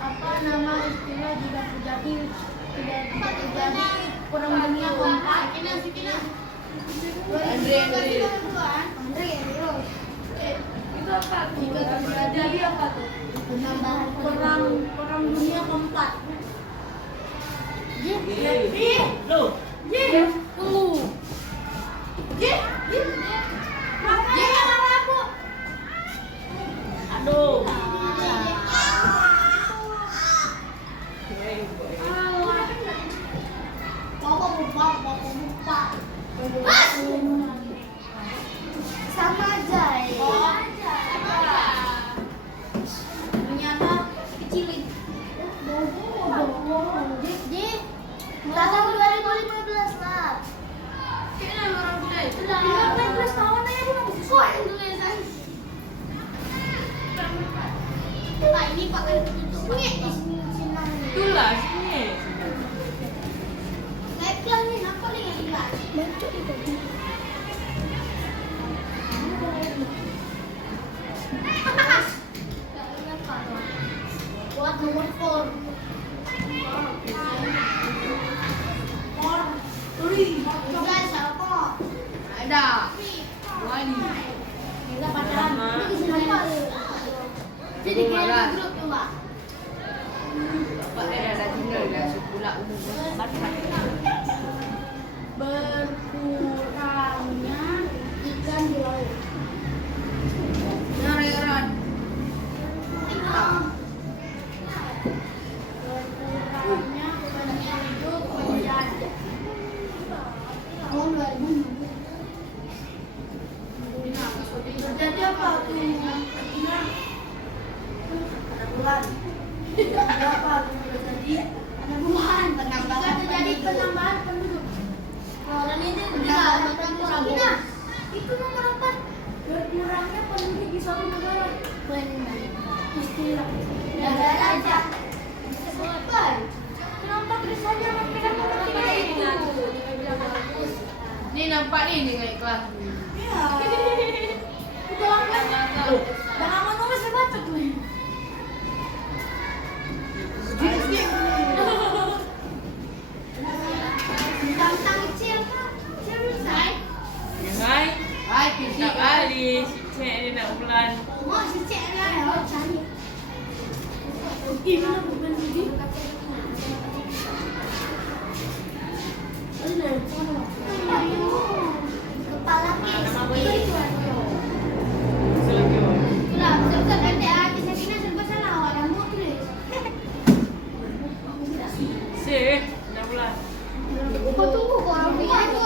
Apa nama istilah jika terjadi perang dunia keempat? Andre. Itu apa? Jika terjadi apa tuh? Perang dunia keempat. Aduh. Sama aja ya. Ternyata kecilin. Di tahun 2015 lah. Kayaknya orang gila itu. 15 tahun aja belum sesuai tulisan. Nah ini pakai tutup. Itulah sini. Kayak bilangin apa nih yang bilang? Baca itu. Buat nomor 4. Guys, apa? Ada. Wani. Kita pacaran. Ini siapa? Jadi kayak grup tuh, Pak. Pak ada tinggal dah sekolah umum. Berkurangnya ikan di laut. Nyareran. Berkurangnya penduduk menjadi tahun 2000. Terjadi apa tuh? Ada bulan. Berapa tuh terjadi? Ada bulan. Penambahan terjadi penambahan penduduk. Dan ini juga itu nomor 4. Berkurangnya penduduk di suatu negara. Benar. Istilah. Negara aja. Sebab. Kenapa tulisannya makin itu? Ni nampak ni dengan ikhlas. Iya. Udah lama. Udah lama nulis saya baca tuh. Tentang kecil. Selesai. Hai. Hai, kisi Nak kali. Si Cik ni nak bulan. Mau si cek dia ada cari. Ini nak bukan ini. Kepala Nama apa kecil. itu? Selagi. Itulah, betul-betul pendek hati saya kira serba salah awak rambut tulis. Si. Nak bulan. Kau tunggu kau orang punya tu.